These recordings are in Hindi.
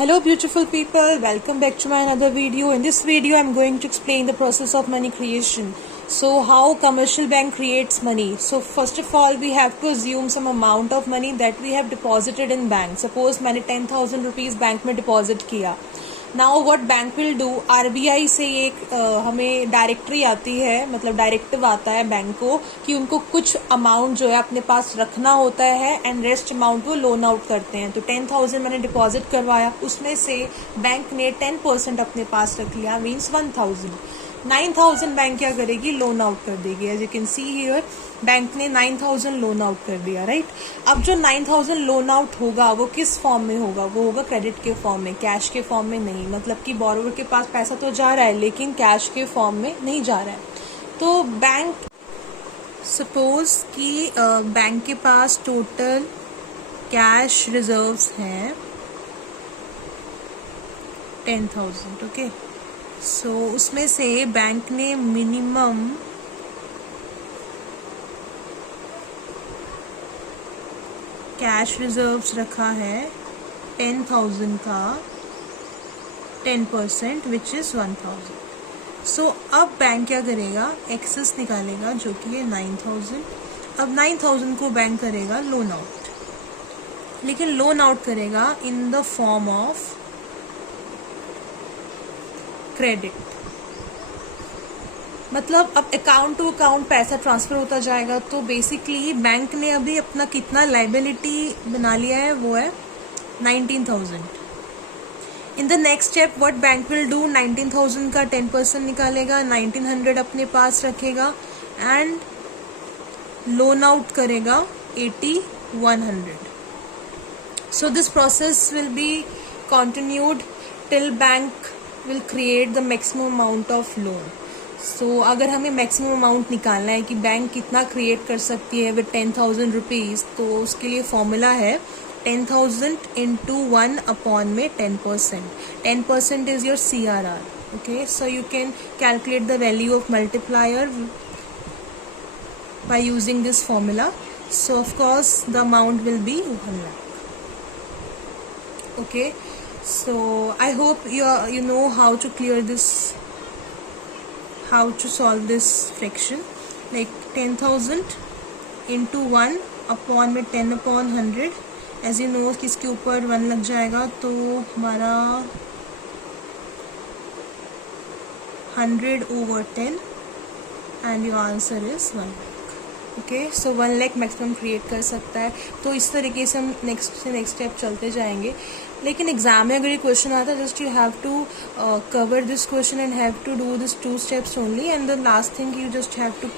Hello beautiful people, welcome back to my another video. In this video I'm going to explain the process of money creation. So how commercial bank creates money. So first of all we have to assume some amount of money that we have deposited in bank. Suppose मैंने 10,000 rupees बैंक में deposit किया. Now what bank will do, RBI से एक हमें डायरेक्टरी आती है, मतलब डायरेक्टिव आता है बैंक को कि उनको कुछ अमाउंट जो है अपने पास रखना होता है एंड रेस्ट अमाउंट वो लोन आउट करते हैं. तो 10,000 मैंने डिपॉजिट करवाया, उसमें से बैंक ने 10% अपने पास रख लिया, मीन्स 1,000. 9,000 बैंक क्या करेगी, लोन आउट कर देगी. As you can see here bank ने 9,000 लोन आउट कर दिया, राइट. अब जो 9,000 लोन आउट होगा वो किस फॉर्म में होगा, वो होगा क्रेडिट के फॉर्म में, कैश के फॉर्म में नहीं. मतलब कि बोरोवर के पास पैसा तो जा रहा है लेकिन कैश के फॉर्म में नहीं जा रहा है. तो बैंक सपोज कि बैंक के पास टोटल कैश रिजर्व्स हैं 10,000. ओके, सो उसमें से बैंक ने मिनिमम कैश रिजर्व्स रखा है 10,000 का 10% विच इज 1,000. सो अब बैंक क्या करेगा, एक्सेस निकालेगा जो कि है 9,000. अब 9,000 को बैंक करेगा लोन आउट, लेकिन लोन आउट करेगा in the form of credit. मतलब अब अकाउंट टू अकाउंट पैसा ट्रांसफर होता जाएगा. तो बेसिकली बैंक ने अभी अपना कितना लाइबिलिटी बना लिया है, वो है 19,000. In the next step what bank will do, 19,000 का 10% निकालेगा, 1,900 अपने पास रखेगा एंड लोन आउट करेगा 80,100. So this process will be continued till bank will create the maximum amount of loan. So अगर हमें maximum amount निकालना है कि बैंक कितना create कर सकती है with 10,000 rupees, तो उसके लिए फॉर्मूला है 10,000 into 1 upon में 10%. 10% is your CRR. Okay, so you can calculate the value of multiplier by using this formula. So of course the amount will be 1 lakh. Okay, so I hope you know how to clear this, how to solve this fraction. Like 10,000 into 1 upon में 10 upon 100. as you know कि इसके ऊपर 1 लग जाएगा तो हमारा 100 over 10 and your answer is 1 lakh. Okay, so 1 lakh maximum create कर सकता है. तो इस तरीके से हम नेक्स्ट स्टेप चलते जाएंगे. लेकिन एग्जाम में अगर ये क्वेश्चन आता है, just you have to cover this question and have to do this 2 steps only and the last thing you just have to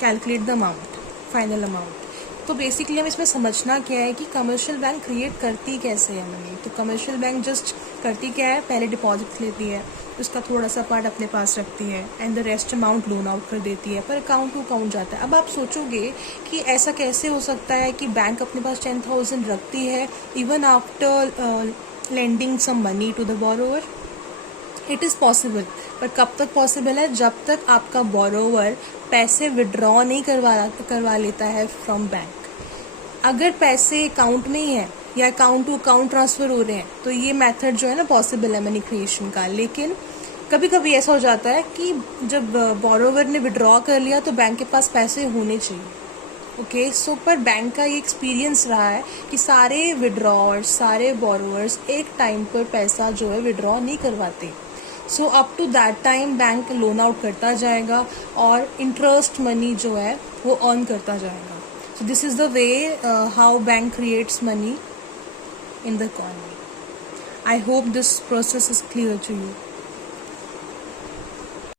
calculate the amount, final amount. तो बेसिकली हम इसमें समझना क्या है कि कमर्शियल बैंक क्रिएट करती कैसे है मनी. तो कमर्शियल बैंक जस्ट करती क्या है, पहले डिपॉजिट लेती है, उसका थोड़ा सा पार्ट अपने पास रखती है and the rest amount loan out कर देती है, पर अकाउंट टू अकाउंट जाता है. अब आप सोचोगे कि ऐसा कैसे हो सकता है कि बैंक अपने पास 10,000 रखती है even after lending some money to the borrower. It is possible, पर कब तक पॉसिबल है, जब तक आपका बोरोवर पैसे विड्रॉ नहीं करवा लेता है फ्रॉम बैंक. अगर पैसे अकाउंट में ही है या अकाउंट टू अकाउंट ट्रांसफर हो रहे हैं तो ये मेथड जो है ना पॉसिबल है मनी क्रिएशन का. लेकिन कभी कभी ऐसा हो जाता है कि जब बोरोवर ने विड्रॉ कर लिया तो बैंक के पास पैसे होने चाहिए. ओके, सो पर बैंक का ये एक्सपीरियंस रहा है कि सारे विड्रॉअर्स, सारे बोरोवर्स एक टाइम पर पैसा जो है विड्रॉ नहीं करवाते. So up to that time bank loan out करता जाएगा और इंटरेस्ट मनी जो है वो अर्न करता जाएगा. So this is the way how bank creates money in the economy. I hope this process is clear to you.